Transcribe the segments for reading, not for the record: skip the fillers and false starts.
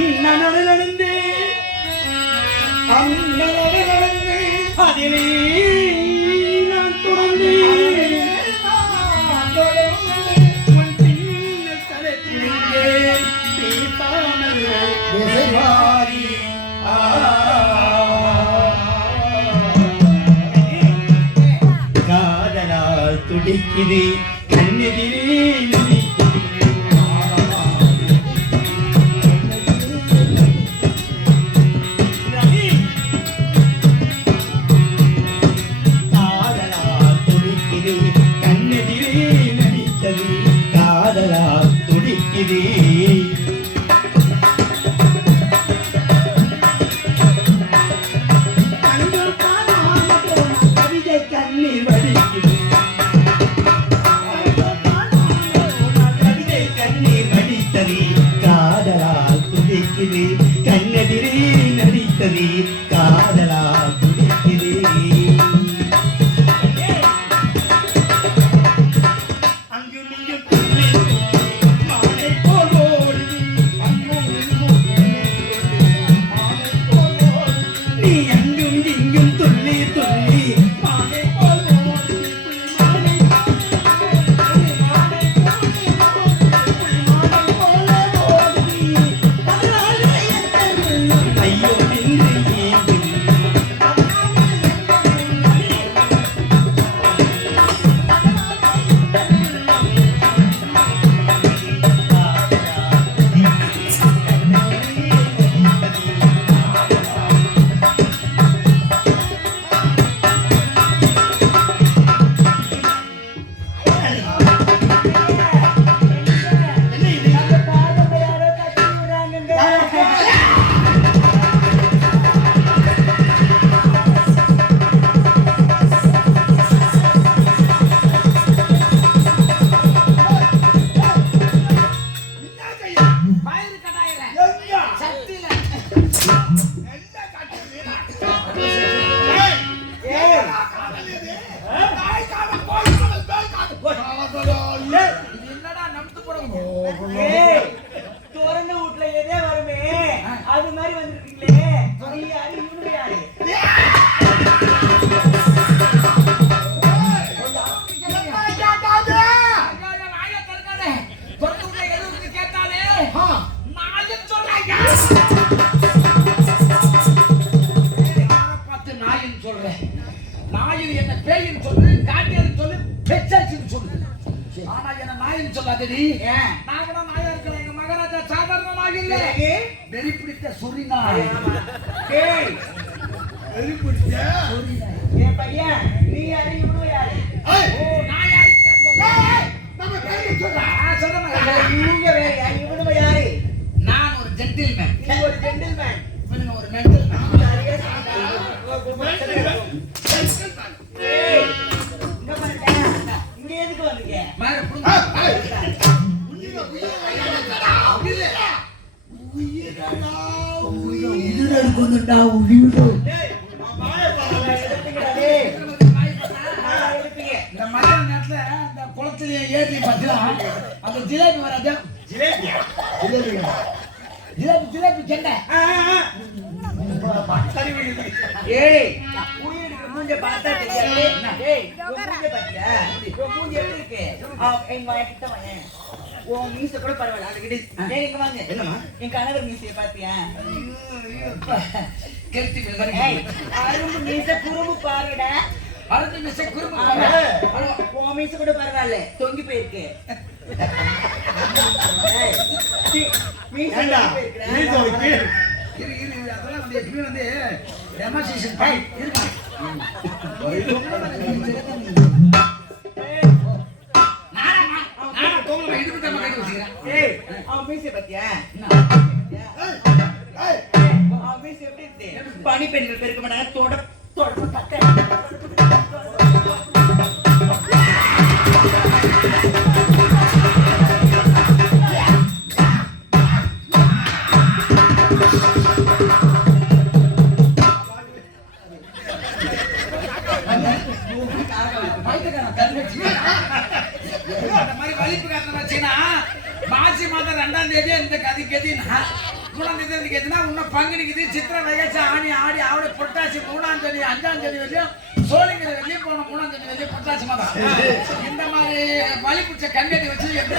அண்ணனோடு நடந்து அதிலே நான் தொடர்ந்து உன் பின்ன தரத்திலே பேசாமல் இசைவாரி காதலால் துடிக்குது கண்ணெதிரே கண்ணெதிரே நடித்தது காதலா துடிக்குது அங்கும் இங்கும் மாலை போல் ஓடுது நீ அங்கும் இங்கும் துள்ளி துள்ளி மாலை போல் ஓடுது தோரண்ட வீட்டுல எதே வருமே அது மாதிரி வந்துருக்கீங்களே யாரு இவனு யாரு நாயின் என்ன பேயின் சொல்லு காட்டியது சொல்லு பெச்சாச்சின்னு சொல்லு ஆனா என்ன நாயின்னு சொல்லாதடி நான் கூட நாயா இருக்கிறேன் எங்க மகாராஜா சாதாரண நாய் இல்ல வெறி பிடித்த சொறி நாய் ஏய் வெறி பிடித்த சொறி நாய் ஏ பையன் நீ யாரு இவனு யாரு ஓ நான் யாரு நம்ம பேரு சொல்றா சொல்லுங்க இவங்க இவனு யாரு நான் ஒரு ஜென்டில்மேன் நீ ஒரு ஜென்டில்மேன் இவனுங்க ஒரு மென்டல் மேன் ஏய் இங்க பாருங்க இங்க எதுக்கு வந்தீங்க மார புடுங்க உயிரடா கொண்டா உயிரோ டேய் வாய பாருங்க எடுத்துங்கடா டேய் இந்த மதிய நேரத்துல அந்த குளத்திலே ஏறி பார்த்தா அந்த ஜிலேபி வராதே ஜிலேபியா ஜிலேபி ஜெண்டை சரி விடு ஏய் உயிருக்கு மூஞ்ச பார்த்தா தெரியாது ஏய் மூஞ்ச பாத்தியா மூஞ்ச எப்படி இருக்கு எங்க வாய்க்கிட்ட வாங்க ஓ மீச கூட பரவாயில்ல அது கிட்ட ஏய் இங்க வாங்க என்னமா என் கணவர் மீசைய பாத்தியா கெட்டி மேல ஏய் அரும்பு மீச குறும்பு பாருடா அரும்பு மீச குறும்பு பாரு ஓ மீச கூட பரவாயில்ல தொங்கி போயிருக்கு ஏய் மீச போயிருக்கு இரு அதெல்லாம் வந்து எப்படி வந்து டெமான்ஸ்ட்ரேஷன் பை இருக்கு நானா தோமல இதுக்கு தம்ம கைது வச்சிரேன் ஏய் அவ மீசை பத்தியா ஏய் அவ மீசை எப்படி இருக்கு பனி பெண்கள் பெருக்க மாட்டாங்க தொட பக்க மாசி மாதம் 2ஆம் தேதி இந்த கதி மூணாம் கேட்டுனா இன்னும் பங்குனிக்குது சித்திரை வைகாசி ஆணி ஆடி ஆவடி புரட்டாசி 3ஆம் தேதி 5ஆம் தேதி வரையும் சோழிங்கிற வெளியே போன 3ஆம் தேதி வரையும் புரட்டாசி மாதம் இந்த மாதிரி வலி பிடிச்ச கண்ணெட்டி வச்சு எப்படி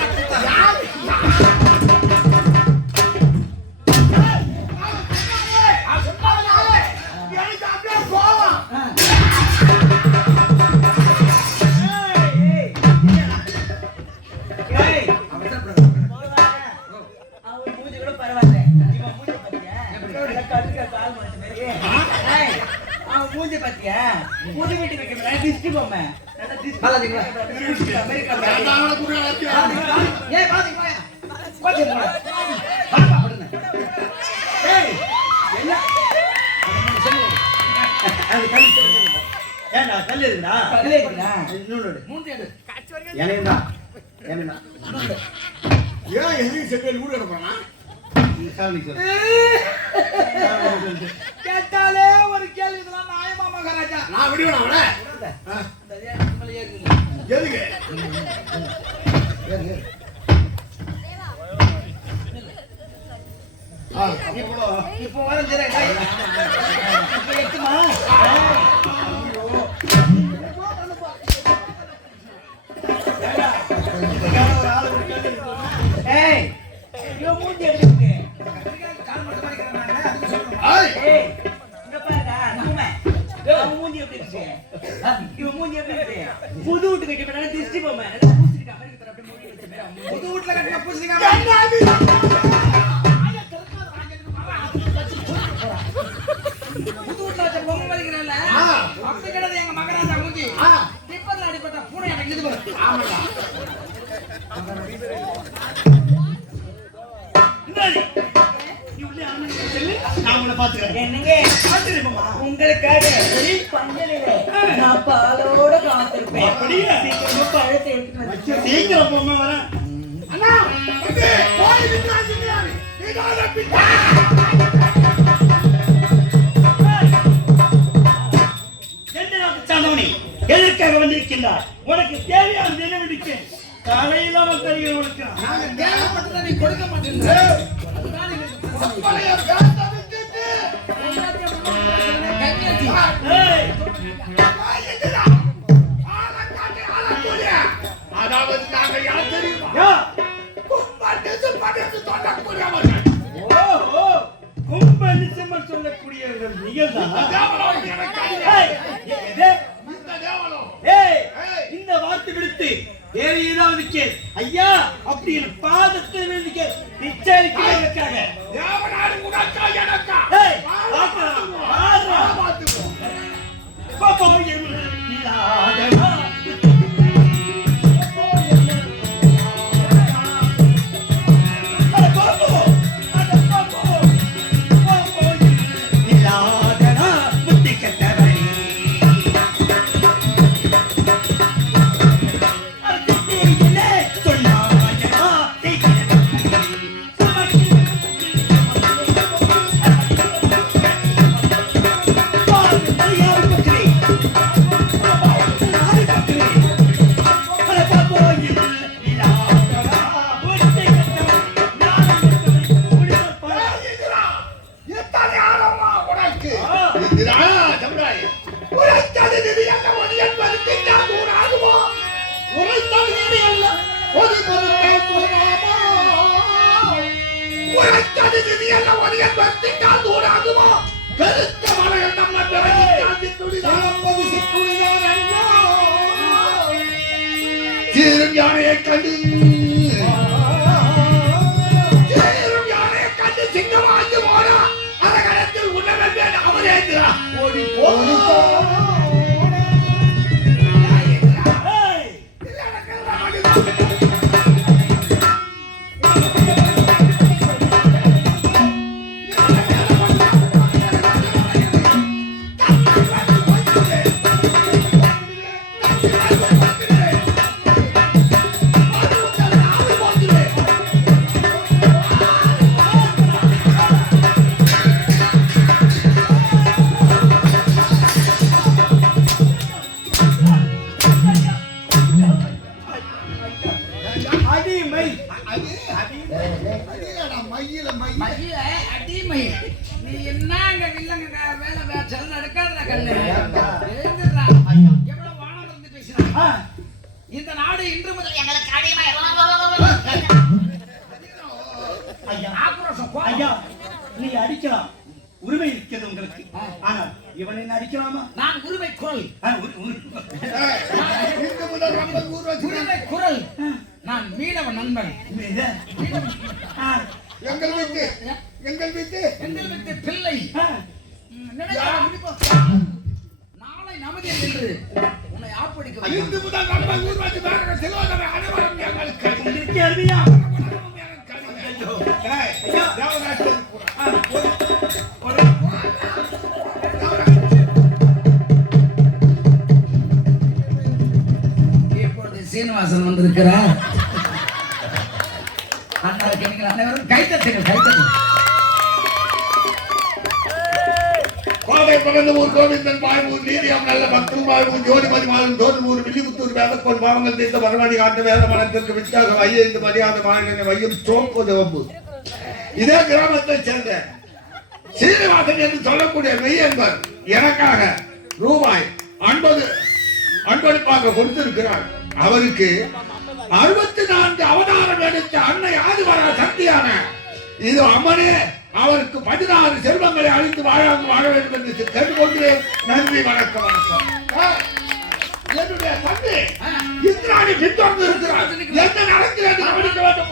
மூஞ்சி பாத்தியா புது வீட்டுக்கு வைக்கிற டிஸ்டி பொம்மை ஏண்டா கல் இருக்குடா கல் இருக்குடா இன்னொரு மூஞ்சி எடு ஏனேடா ஏனேடா ஏன் எதுக்கு செக்கல் ஊர் எடுப்பானா கேட்டாலே ஒரு கேள்வி நாயமா மகாராஜா நான் விடுவேன் அவனை எதுக்கு இப்போ வர எட்டுமா மூஞ்சி எடுத்து புது வீட்டு கட்டி திருஷ்டி பொம்மை புது வீட்டுல கட்டின புது வீட்டுல வச்ச பொம்மை மதிக்கிறேன்ல அப்படி கிடையாது எங்க மகராஜா மூஞ்சி டிப்பர்ல அடிப்பட்ட பூனை எனக்கு இது உங்களுக்காக நான் பாலோட காத்திருப்பேன் பழத்தை எடுத்துட்டு சீக்கிரம் பொம்மை வர அண்ணா எதற்காக வந்திருக்கின்றார் உனக்கு தேவையான நினைவிடுக்கு காலையில் அவன் கருகில் கொடுக்கிறான் நீ கொடுக்க மாட்டேன் அதாவது நாங்கள் யார் தெரியுமா கும்பல் சொல்லக்கூடியவர்கள் நீங்கள் இந்த வார்த்தை விடுத்து வேறு ஏதாவது கேள் ஐயா அப்படி என் பாதத்தை வேண்டிக்க நிச்சயிக்கிறதுக்காக யானையை கண்டு சிங்கமாச்சு போனா அந்த கடத்தில் உன்னதே அவரே ஓடி மயில அடிமை. நீ என்னங்க வில்லங்க வேலை வேச்சல் நடக்காதடா கண்ணு. எழுந்துடா. எவ்வளவு வானம் இருந்து பேசினா. இந்த நாடு இன்று முதல் எங்களுக்கு அடிமை. ஐயா ஆக்ரோஷம் போ. ஐயா நீ அடிக்கலாம், உரிமை இருக்கிறது உங்களுக்கு. ஆனால் இவன் என்ன அடிக்கலாமா? நான் உரிமை குரல். இந்து முதல் ரம்பல் ஊர்வசி உரிமை குரல். நான் மீனவ நண்பன். எங்கள் வீட்டு எங்கள் வீட்டு எங்கள் வீட்டு பிள்ளை. நாளை நமதி என்று உன்னை ஆப்படிக்க இந்து முதல் ரம்பல் ஊர்வசி பாரக சிலோதர அனைவரும் எங்களுக்கு அருமையா இப்பொழுது சீனிவாசன் வந்திருக்கிறார். அண்ணாருக்கு நீங்கள் அனைவரும் கைத்தட்டுங்கள், கைத்தட்டுங்கள். கோவை பகந்தூர் கோவிந்தன் பாழ்வூர் நீதியம் நல்ல பக்தன் பாழ்வூர் ஜோதிமதி மாதம் தோன்மூர் வில்லிபுத்தூர் வேதக்கோள் பாவங்கள் தீர்த்த வரமணி காட்டு வேத மனத்திற்கு வித்தியாக ஐந்து மரியாதை மாநில வையும் சோப்பு. இதே கிராமத்தைச் சேர்ந்த சீனிவாசன் என்று சொல்லக்கூடிய மெய்யன்பர் எனக்காக ரூபாய் 50 அன்பளிப்பாக கொடுத்திருக்கிறார். அவருக்கு 64 அவதாரம் எடுத்த அன்னை ஆதிவர சக்தியான இது அம்மனே அவருக்கு 16 செல்வங்களை அளித்து வாழ வேண்டும் என்று கேட்டுக்கொண்டு நன்றி வணக்கம். என்னுடைய தந்தை இந்திராணி பின்தொடர்ந்து இருக்கிறார். என்ன நடக்கிறது கவனிக்க வேண்டும்.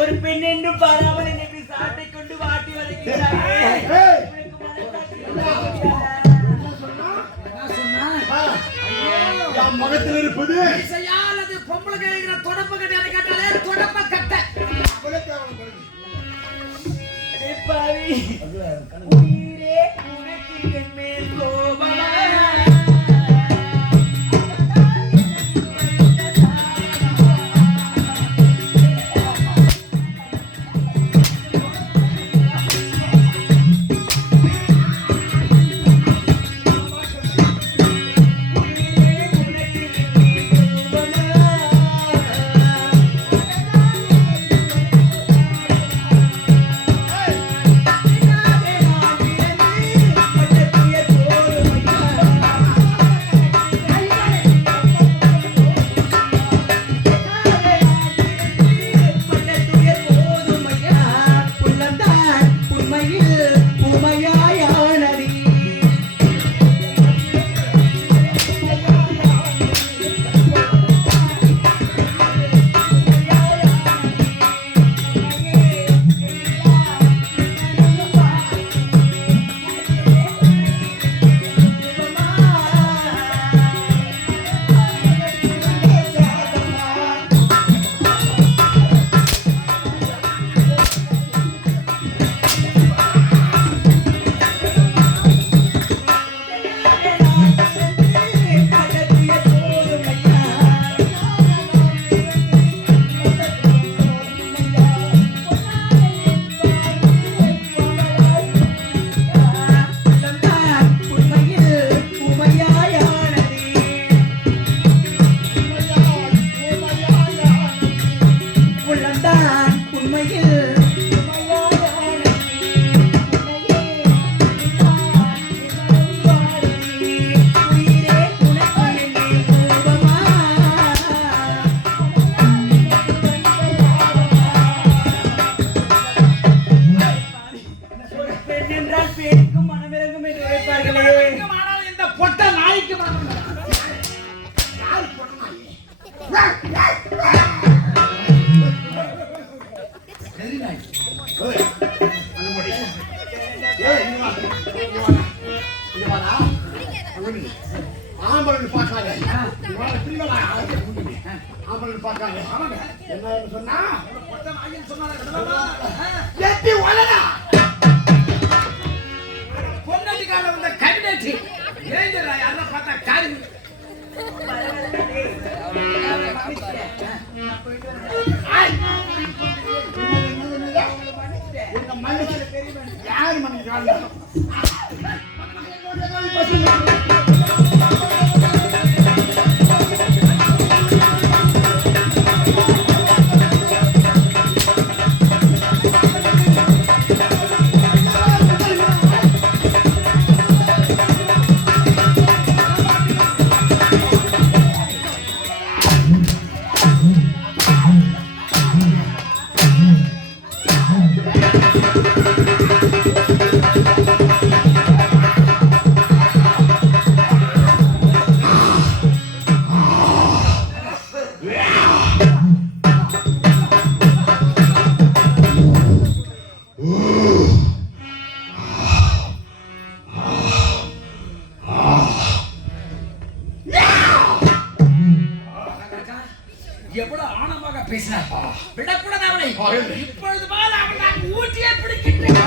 ஒரு பெண் என்று பாராமல் என்னை சாட்டை கொண்டு வாட்டி வருகிறார். மகத்தில் இருப்பது இசையானது பொம்பளை கேட்கிற தொடப்ப கட்டை கேட்டாலே தொடப்ப கட்டை. உயிரே உனக்கு என் மேல் கோபமா? Hey! இங்க வாங்க. யாரு போட்டா சரி நாய். ஏய் அந்த முடி ஏய் இங்க வா இங்க வாடா அங்கடி ஆம்பளை பார்க்காத இவள பிள்ளை ஆம்பளை பார்க்காத ஆமாங்க. என்ன சொன்னா பொட்ட நாயின்னு சொன்னாங்க. எட்டி வளரா பொண்டாட்டிக்கால வந்த கடிதேச்சி. ஏங்கடா யாரா பார்த்தா காரி. ஐய் இந்த மனுஷன் யாரு மனுஷன் எவ்வளவு ஆணவமாக பேசினார். விடக்கூடாது அவனை. இப்பொழுது போல அவன் நான் ஊட்டியே பிடிக்கின்றேன்.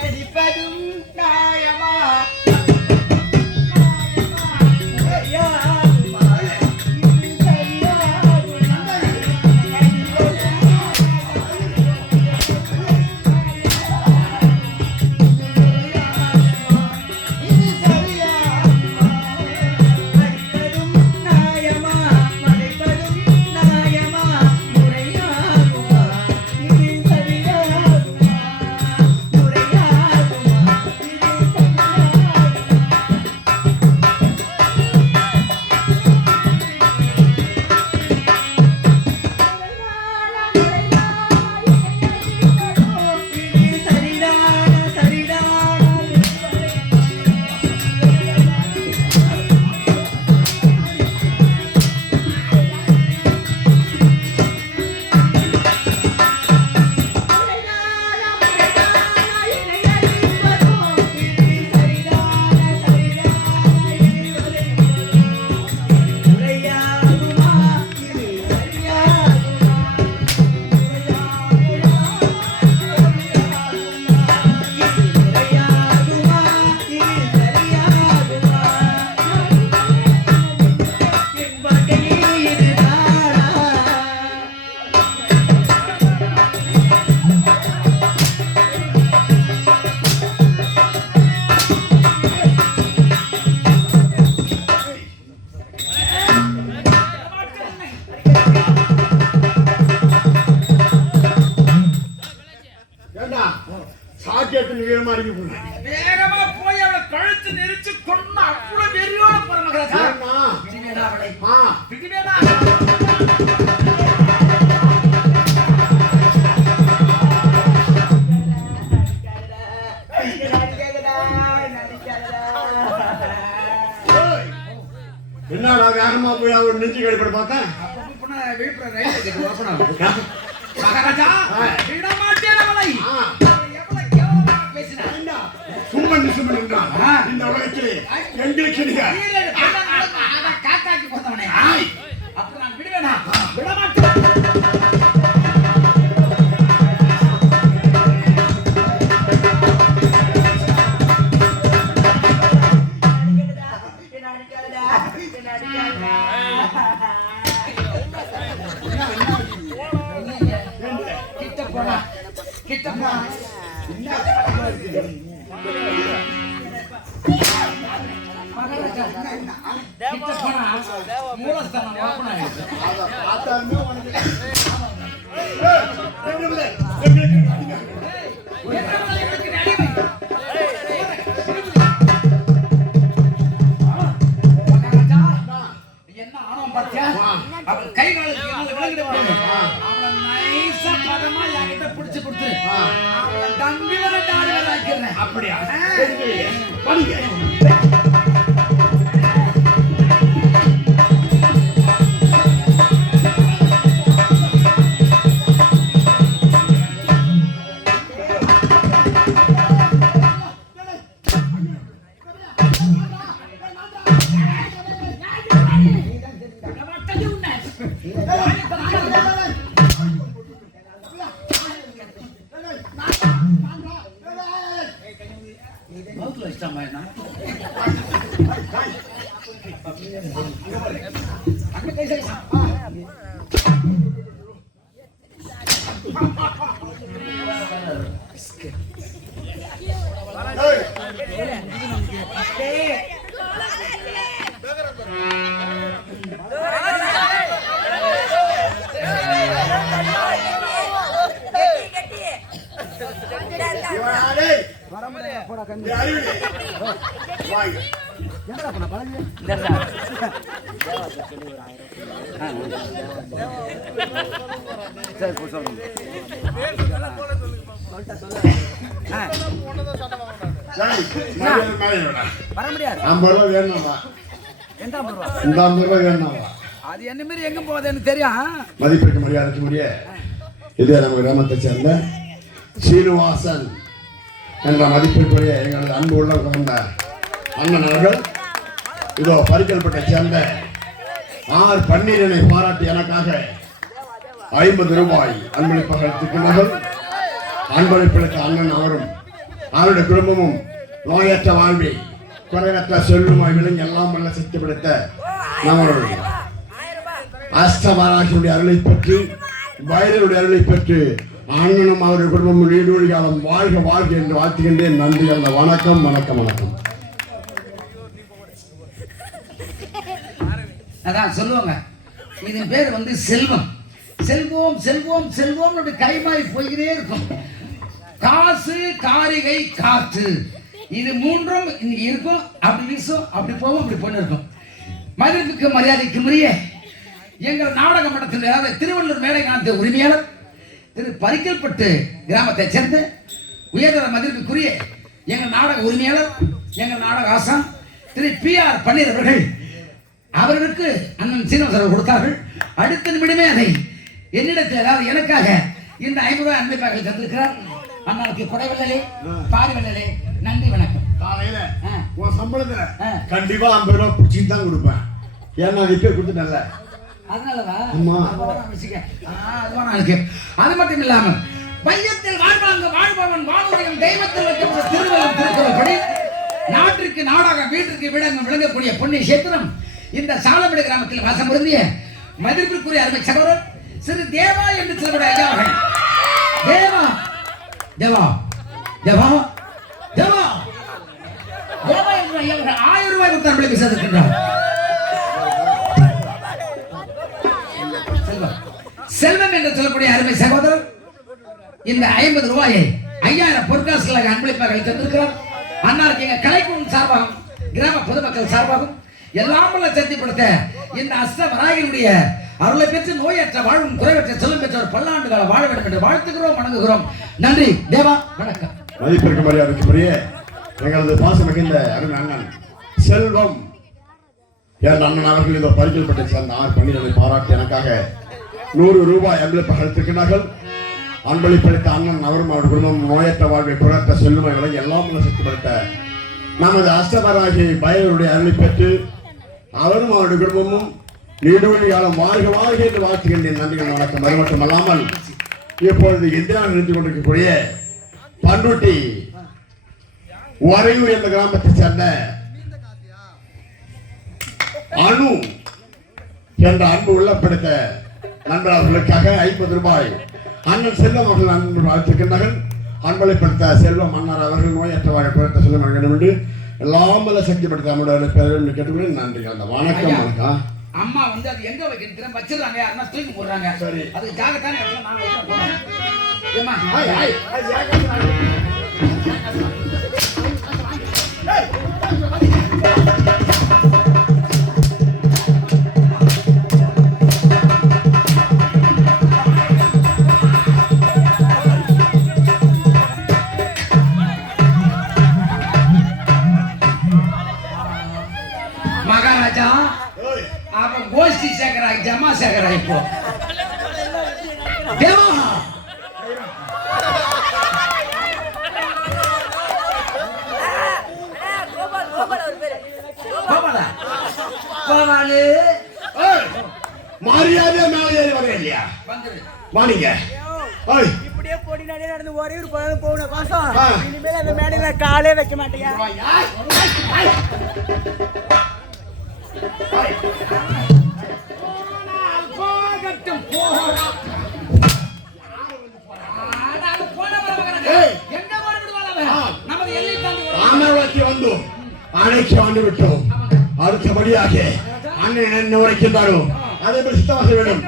அடிப்பதும் நியாயமா வேகமா போய் அவளை கழுத்து நெரிச்சு கொண்டு அவ்வளவு வெறியோட போற மகராஜா. விடுவேடா அவளை. விடுவேடா. என்னடா வேகமா போய் அவர் நெஞ்சு கழிப்பட பார்த்தேன். விழுப்புரம் ரயில்வே ஓபன் ஆகும். மகாராஜா விடமாட்டேன் அவளை. எவ்வளவு கேவலமாக பேசினா. சும்மா நிசுமன்றா இந்த உலகத்திலே எங்களுக்கு காக்காக்கி போனவனே. அப்ப நான் விடுவேனா? விடமாட்டேன். கிட்ட போனா மூலஸ்தானம் ஓபன் ஆயிடுச்சு. என்ன ஆணவம் பார்த்தியா? அவன் கை அப்படியா படிங்க. மவுத்துல வச்சிட்டாமா என்ன அங்க கை சரி வர முடியாது. 50 ரூபா வேணுமா? எந்த 50 ரூபா? இந்த 50 ரூபா வேணுமா? அது என்ன மாதிரி எங்க போகுது எனக்கு தெரியும். மதிப்பிற்கு மரியாதைக்குரிய இதே நம்ம கிராமத்தை சேர்ந்த சீனிவாசன் என்ற மதிப்பிற்குரிய எங்களது அன்பு உள்ள கொண்ட அண்ணன் அவர்கள் இதோ பரிக்கல்பட்டை சேர்ந்த ஆர் பன்னீரனை பாராட்டி எனக்காக 50 ரூபாய் அன்பளிப்பாக எடுத்துக்கின்றார்கள். அன்பளிப்பளித்த அண்ணன் அவரும் அவருடைய குடும்பமும் நோயற்ற வாழ்வை குறைவற்ற செல்வமாய் விலங்கி எல்லாம் வல்ல சக்தி படைத்த நம்மளுடைய அஷ்டமாராசியுடைய அருளை பெற்று வைரருடைய அருளை பெற்று அண்ணனும் அவருடைய குடும்பமும் நீடூழி காலம் வாழ்க வாழ்க என்று வாழ்த்துகின்றேன். நன்றி. அந்த வணக்கம் வணக்கம் வணக்கம். அதான் சொல்லுவாங்க, இதன் பேர் வந்து செல்வம். செல்வம் செல்வம் செல்வம் கை மாறி போய்கிட்டே இருக்கும். காசு காரிகை காற்று இது மூன்றும் இன்னைக்கு இருக்கும். அப்படி வீசும், அப்படி போவோம், அப்படி பொண்ணு இருக்கும். மதிப்புக்கு மரியாதைக்கு முறைய எங்கள் நாடக மன்றத்தில் அதாவது திருவள்ளூர் மேடை காலத்து உரிமையாளர் திரு பரிக்கல்பட்டு கிராமத்தை சேர்ந்த உயர்தர மதிப்புக்குரிய எங்கள் நாடக உரிமையாளர் எங்கள் நாடக ஆசான் திரு PR பன்னீர் அவர்கள் அவர்களுக்கு அண்ணன் சீனிவாசன் கொடுத்தார்கள். அடுத்த நிமிடமே அதை என்னிடத்தில் அதாவது எனக்காக இந்த 50 ரூபாய் அன்பளிப்பாக தந்திருக்கிறார். அண்ணனுக்கு குறைவல்லே பாரிவல்லே நன்றி வணக்கம். காலையில உன் சம்பளத்துல கண்டிப்பா 50 ரூபாய் பிடிச்சி தான் கொடுப்பேன். ஏன்னா அது இப்ப கொடுத்துட்டேன்ல, அதனாலவா? ஆமா. அது மட்டும் இல்லாமல் மையத்தில் வாழ்வாங்க வாழ்பவன் வாழ்வுரையும் தெய்வத்தில் வைக்கப்பட்ட திருவள்ளுவர் திருக்குறள்படி நாட்டிற்கு நாடாக வீட்டிற்கு விடங்கும் விளங்கக்கூடிய புண்ணிய சேத்திரம் இந்த சாலமேடு கிராமத்தில் வாசம் பொருந்திய மதிப்பிற்குரிய அருமை சகோதரர் சிறு தேவா என்று சொல்லக்கூடிய ஐயா அவர்கள். தேவா தேவா தேவா தேவா தேவா என்று ஐயா அவர்கள் 1000 ரூபாய் கொடுத்து நம்மளை பேசியிருக்கின்றார். செல்வம் என்று சொல்லக்கூடிய அருமை சகோதரர் இந்த 50 ரூபாயை 5000 பொற்காசுகளாக அன்பளிப்பாக தந்திருக்கிறார். அன்னாருக்கு எங்க கலைக்குழு சார்பாகவும் கிராம பொதுமக்கள் சார்பாகவும் எல்லாம் சக்திப்படுத்த இந்த அஷ்டவராகினுடைய அருளை பெற்று நோயற்ற வாழும் குறைவற்ற செல்வம் பெற்ற ஒரு பல்லாண்டு காலம் வாழ வேண்டும் என்று வாழ்த்துகிறோம், வணங்குகிறோம். நன்றி தேவா, வணக்கம். மதிப்பிற்கு மரியாதைக்குரிய எங்களது பாசம் மிகுந்த அருமை அண்ணன் செல்வம் என் அண்ணன் அவர்கள் இந்த பரிக்கல்பட்டை சேர்ந்த ஆர் பன்னீரனை பாராட்டி எனக்காக 100 ரூபாய் அன்பளிப்பாக எடுத்திருக்கிறார்கள். அன்பளிப்பளித்த அண்ணன் அவரும் அவர் குடும்பம் நோயற்ற வாழ்வை புறத்த செல்லுமை விலகி எல்லாம் சக்திப்படுத்த நமது அஷ்டபராகி பயனுடைய அருளை பெற்று அவரும் அவருடைய குடும்பமும் நீடுவழி காலம் வாழ்க வாழ்க என்று வாழ்த்துகின்றேன். நன்றிகள் வணக்கம். அது மட்டுமல்லாமல் இப்பொழுது இந்திரா நிறுத்திக் கொண்டிருக்கக்கூடிய பண்ருட்டி வரையூர் என்ற கிராமத்தை சேர்ந்த அணு என்ற அன்பு உள்ளப்படுத்த நண்பர் அவர்களுக்காக 50 ரூபாய் அண்ணன் செல்வம் அவர்கள் அன்பு வாழ்த்துக்கின்றார்கள். அன்பளிப்படுத்த செல்வம் மன்னர் அவர்கள் நோயற்ற வாழ பிறத்த செல்வம் வேண்டும் என்று எல்லாம் சக்திப்படுத்த நம்முடைய பேரவை கேட்டுக்கொண்டு நன்றி. அந்த வணக்கம் வணக்கம். அம்மா வந்து அது எங்க வைக்கிறேன் வச்சிருக்காங்க, யாருன்னா தூக்கி போடுறாங்க. அது ஜாகத்தானே நாங்க சேர்க்கிறா இப்போ தேவா கோபாலா கோபாலு மரியாதை மேல ஏறி வர இல்லையா வாணிங்க இப்படியே பொடினாலே நடந்து ஒரே ஒரு போகணும் பாசம் இனிமேல் அந்த மேடையில காலே வைக்க மாட்டேங்க வந்தோம் அணைக்கு வந்து விட்டோம் அடுத்தபடியாக அண்ணன் என்ன உரைக்கின்றாரோ அதை பிரசித்தமாக வேண்டும்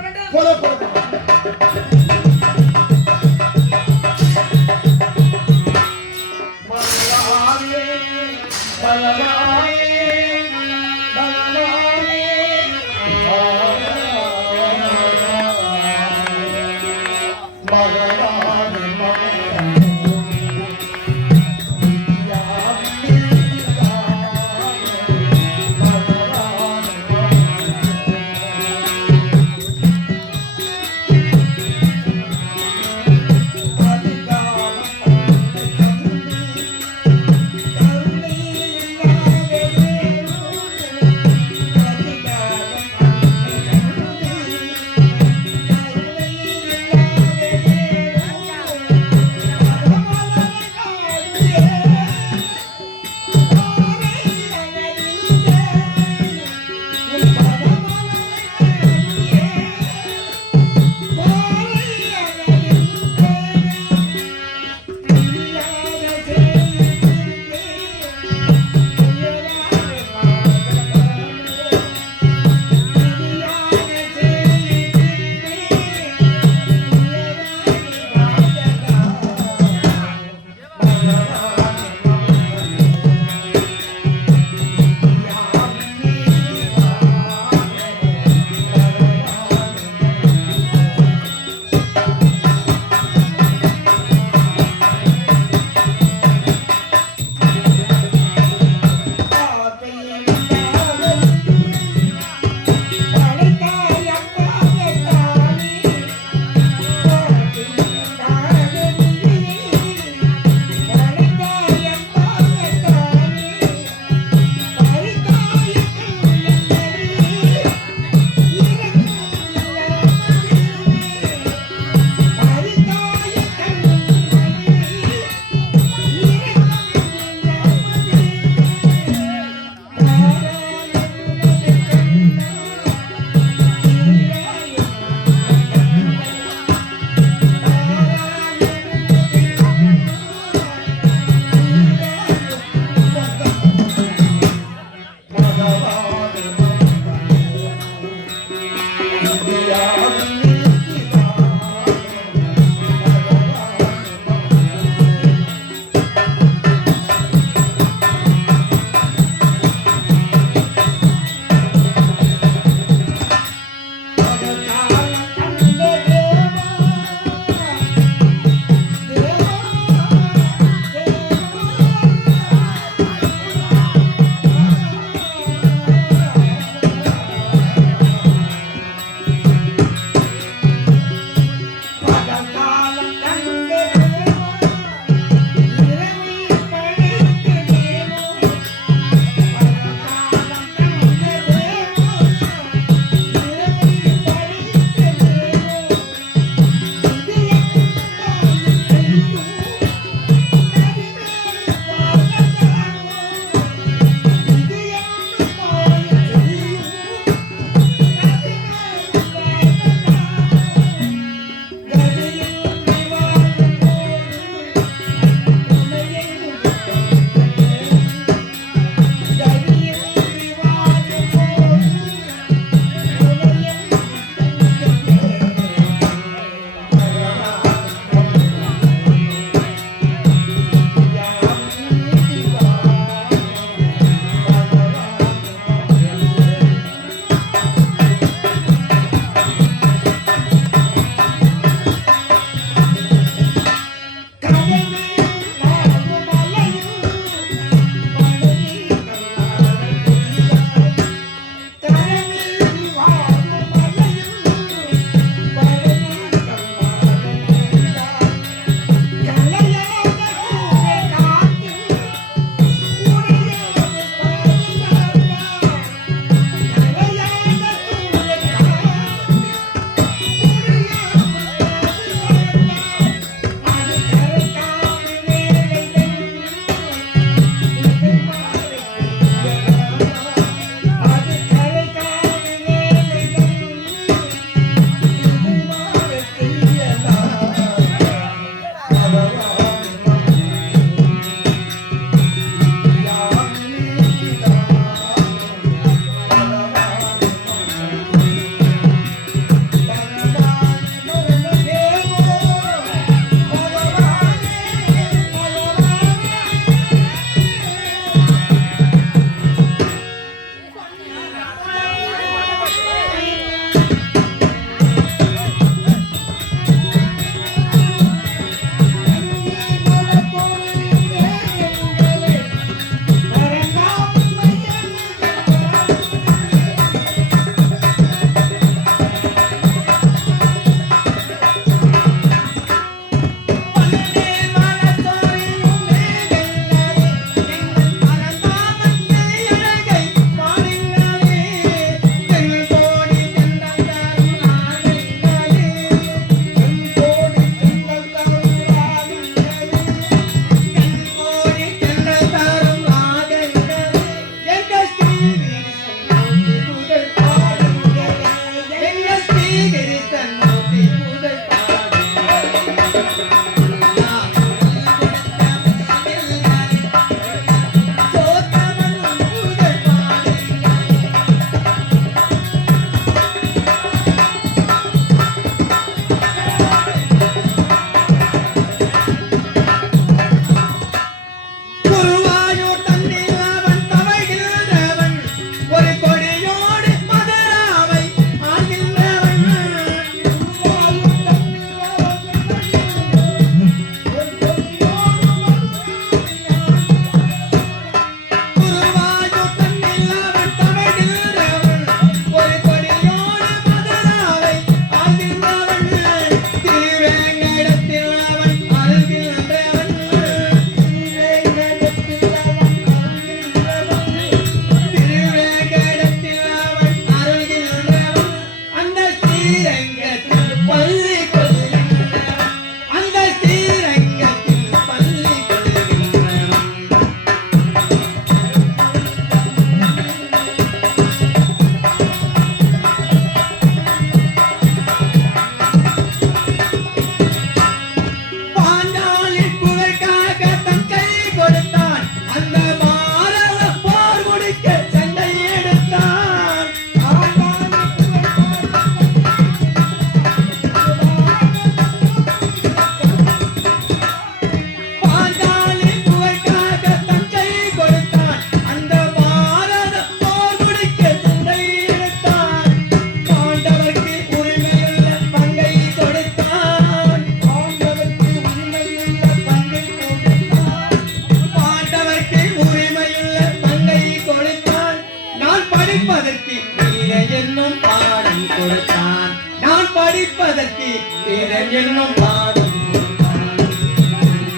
அதற்கு வேதம் என்னும் பாடும்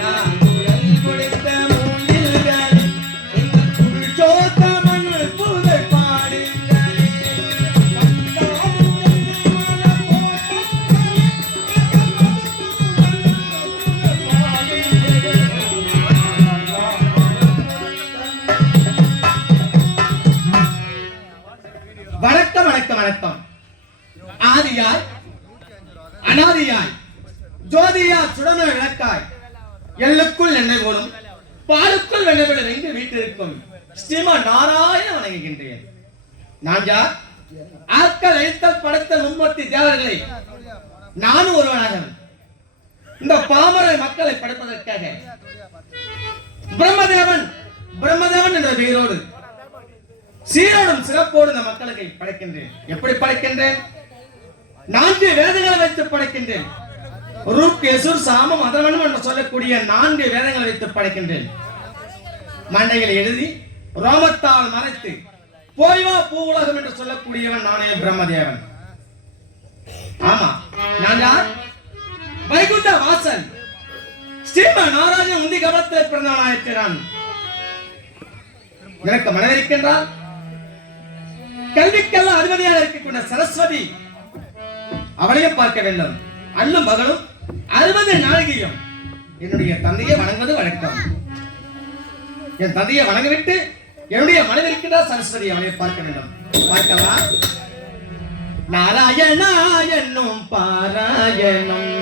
நான் குரல் கொடுத்த மூங்கில்களே இந்த புருஷோத்தமன் புகழ் பாடுங்களே வணக்கம் வணக்கம் வணக்கம். ஆதியாய் அனாதியாய் ஜோதியா சுடன விளக்காய் எல்லுக்குள் எண்ணெய் போலும் பாலுக்குள் வெண்ணெய் எங்கு வீட்டிற்கும் ஸ்ரீமான் நாராயண வணங்குகின்றேன். நான் யார்? ஆட்கள் எழுத்தல் படைத்தல் மும்மூர்த்தி தேவர்களை நானும் ஒருவனாக இந்த பாமர மக்களை படைப்பதற்காக பிரம்மதேவன் என்ற பெயரோடு சீரோடும் சிறப்போடு இந்த மக்களுக்கு படைக்கின்றேன். எப்படி படைக்கின்றேன்? 4 வேதங்களை வைத்து படைக்கின்றேன். ருக், யசுர், சாமம், அதர்வணம் என்று சொல்லக்கூடிய 4 வேதங்களை வைத்து படைக்கின்றேன். மண்டையில் எழுதி ரோமத்தால் மறைத்து போய்வா பூ உலகம் என்று சொல்லக்கூடியவன் நானே பிரம்மதேவன். ஆமா, நான் யார்? வைகுண்ட வாசன் ஸ்ரீமன் நாராயணன் உந்தி கபலத்தில் பிறந்தவனாயிருக்கிறான். எனக்கு மனதிருக்கின்றால் கல்விக்கெல்லாம் அதிபதியாக இருக்கக்கூடிய சரஸ்வதி அவளையும் பார்க்க வேண்டும். அல்லும் மகளும் 60 நாழிகையும் என்னுடைய தந்தையை வணங்குவது வழக்கம். என் தந்தையை வணங்கிவிட்டு என்னுடைய மனைவிருக்கிறார் சரஸ்வதி அவளை பார்க்க வேண்டும். பார்க்கலாம். நாராயணா என்னும் பாராயணம்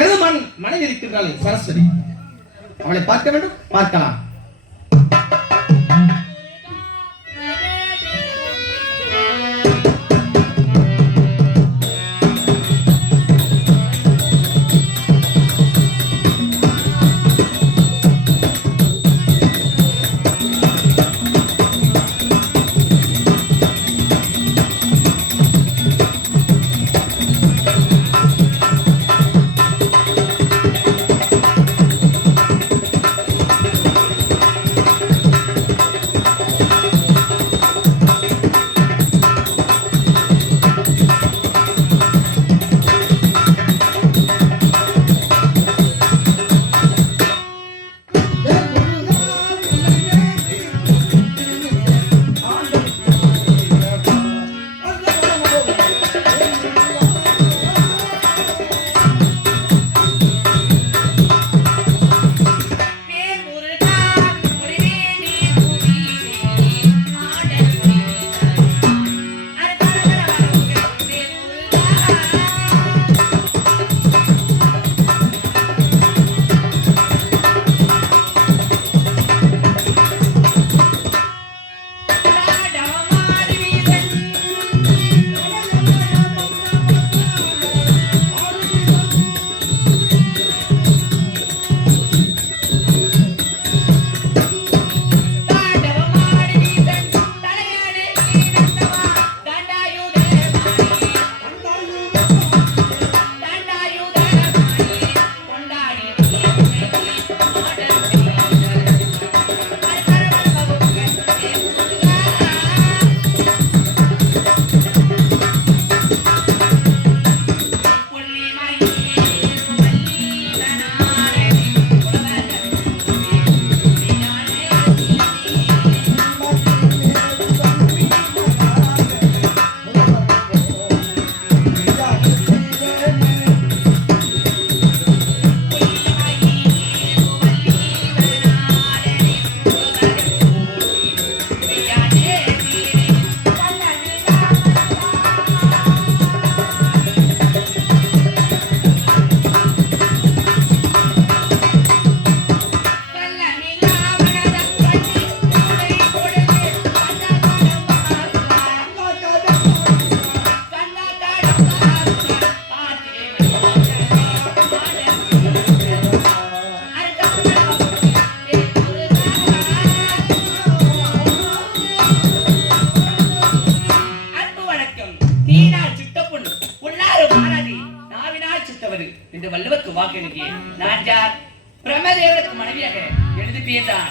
எனது மனைவி இருக்கின்றாள் சரஸ்வதி. அவளை பார்க்க வேண்டும். பார்க்கலாம். பெற்றவர் இந்த வள்ளுவருக்கு வாக்களிக்க நான் யார்? பிரம்மதேவனுக்கு மனைவியாக எழுதி பேர்தான்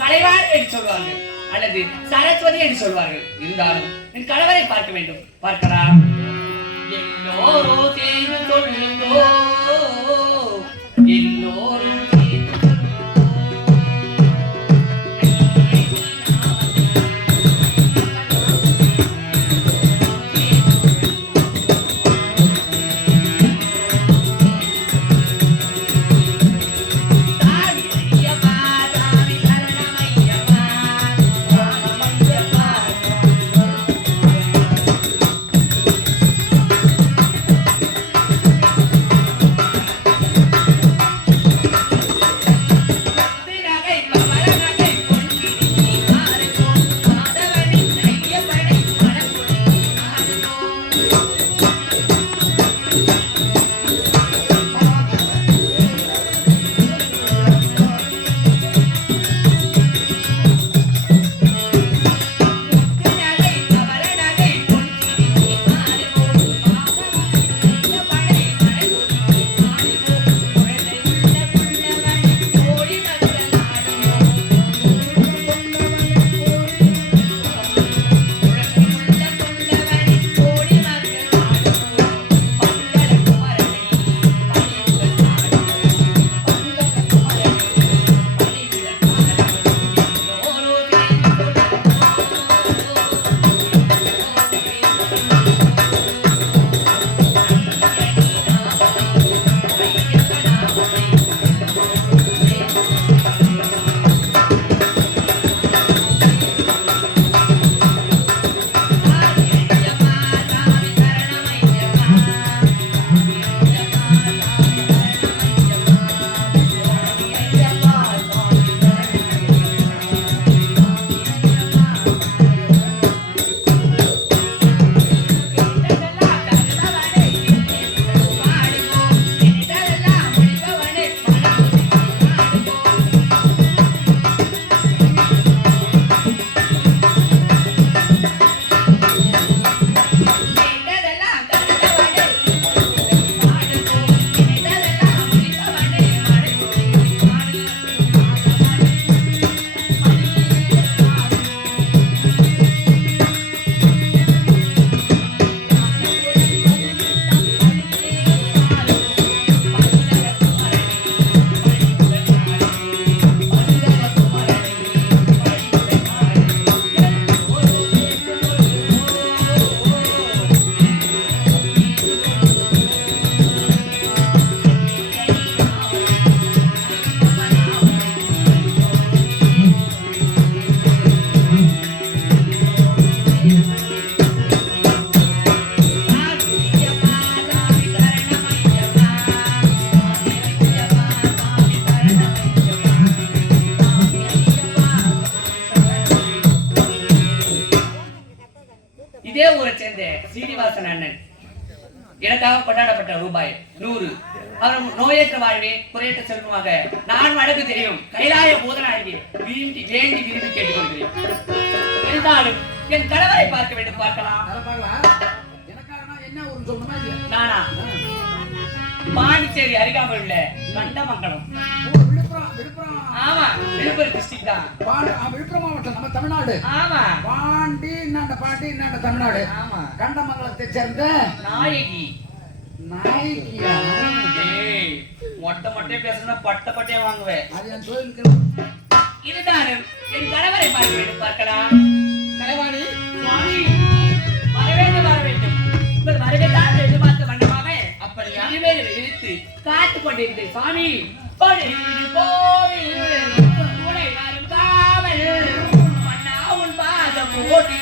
கலைவாணி என்று சொல்வார்கள் அல்லது சரஸ்வதி என்று சொல்வார்கள். இருந்தாலும் என் கணவரை பார்க்க வேண்டும். பார்க்கலாம். எல்லோரோ சேர்ந்து சொல்லுங்கோ, எல்லோரும் இதே ஊரை சேர்ந்த சீனிவாசன் அண்ணன் எனக்காக கொண்டாடப்பட்ட ரூபாய் 100. அவர் நோயற்ற வாழ்வே குறையற்ற செல்வமாக நான் வழக்கு தெரியும் கைலாய போதனாகி வேண்டி விரும்பி கேட்டுக்கொள்கிறேன். இருந்தாலும் என் கணவரை பார்க்க வேண்டும். பார்க்கலாம். நானா பாண்டிச்சேரி அருகாமல் உள்ள கண்டமங்கலம். ஆமா, விழுப்புரம் டிஸ்ட்ரிக்ட் தான். விழுப்புரம் மாவட்டம், நம்ம தமிழ்நாடு. ஆமா, பாண்டி இன்னாண்ட தமிழ்நாடு. ஆமா, கண்டமங்கலத்தை சேர்ந்த நாயகி. நாயகியா? ஏய், மொட்டை பேசுனா பட்டையா வாங்குவேன். அது என் தொழிலுக்கு. இதுதான் என் கணவரை பார்க்க வேண்டும். பார்க்கலாம். கலைவாணி சுவாமி, வர வேண்டும். உங்கள் வருகைதான் எதிர்பார்த்த வண்ணமாக அப்படியா இனிமேல் இழுத்து காத்து கொண்டிருந்தேன். சுவாமி, கோவில் துணை வரும் காவல் மன்னா உன் பாதம் ஓட்டி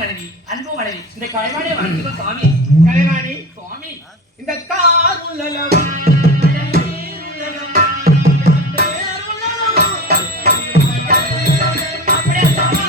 மனைவி அன்பு மனைவி இந்த கலைவாணி வாழ்த்துக்கள் சுவாமி. கலைவாணி சுவாமி இந்த கார் உள்ளலம் அப்படியே சுவாமி.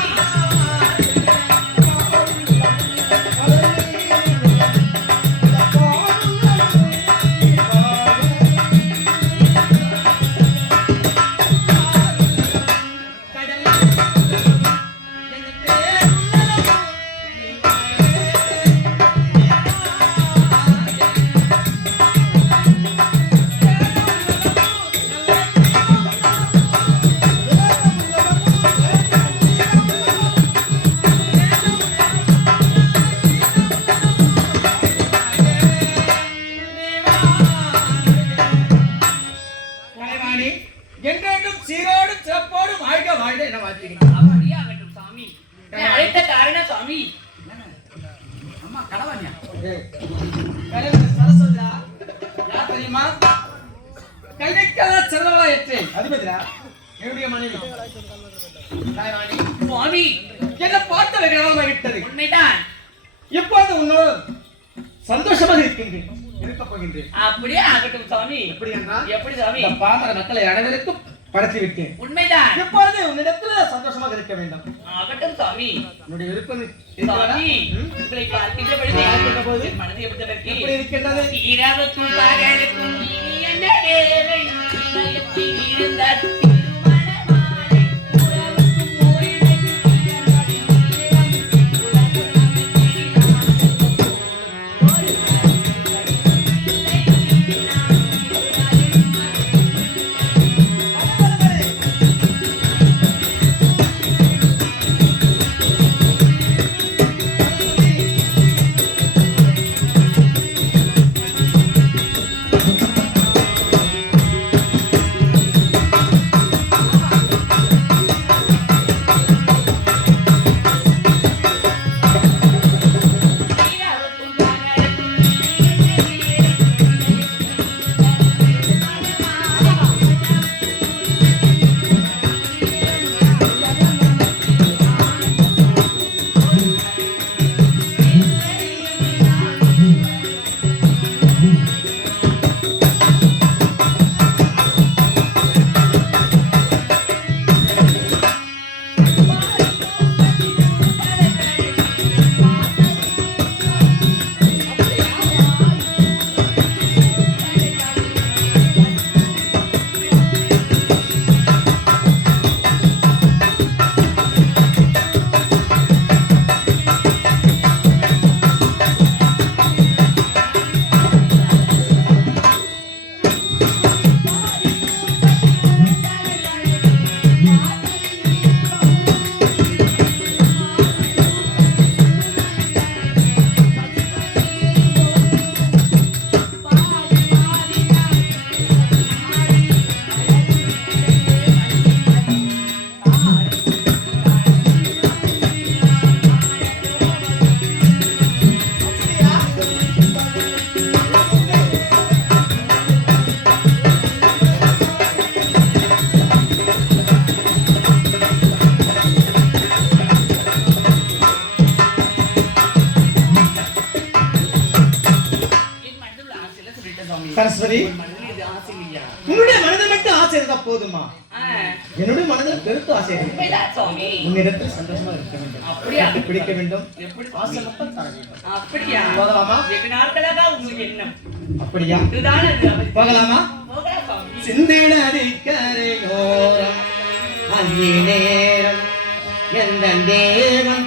கலைவாணி என்றென்றும் சீரோடும் சிறப்போடும் வாழ்க வாழ்க என வாழ்த்துகிறேன். அப்படியே ஆகட்டும் சுவாமி. நான் அழைத்த காரணம் சுவாமி. அம்மா கடவாணியா கலைவாணி சரஸ்வதிடா. யார் தெரியுமா? கல்விக்கெல்லாம் சிறந்தவளா ஏற்றேன் அதிபதிடா, என்னுடைய மனைவி. கலைவாணி சுவாமி என்ன பார்த்த வெகு நாளாகிவிட்டது. உண்மைதான். இப்போது உன்னோடு சந்தோஷமாக இருக்கின்றேன், இருக்கப் போகின்றேன். அப்படியே ஆகட்டும் சுவாமி. எப்படி என்றால் எப்படி சுவாமி? இந்த பாமர மக்களை அனைவருக்கும் படைத்து விட்டேன். உண்மைதான். இப்பொழுது உன்னிடத்துல சந்தோஷமாக இருக்க வேண்டும். ஆகட்டும் சுவாமி. உன்னுடைய விருப்பம் சுவாமி உங்களை பார்க்கின்ற பொழுது பார்க்கின்ற போது என் மனது எப்படி எப்படி இருக்கின்றது? இரவுக்கும் பகலுக்கும் இனி என்ன வேலை? எப்படி இருந்த திருமண மாலை உறவுக்கும் ஓய்வையும் உலகம் இரவுக்கும் பகலுக்கும் இனி சரஸ்வதி, மனதில் ஆசை இல்லையா? உன்னுடைய மனதில் மட்டும் ஆசை இருந்தா போதுமா? ஆ, என்னுடைய மனதில் பெருத்து ஆசை இருக்கு. உண்மைதான் சுவாமி. உன்னிடத்தில் சந்தோஷமா இருக்க வேண்டும், அப்படியா? பிடிக்க வேண்டும், எப்படி ஆசை சுவாமி? மட்டும் தர வேண்டும். அப்படியா? போகலாமா? வெகு நாட்களாக உங்களுக்கு எண்ணம். அப்படியா? இதுதான் அது. போகலாமா? போகலாம் சுவாமி. சிந்திடதி கரையோரம் அந்தி நேரம் எந்த தேவன்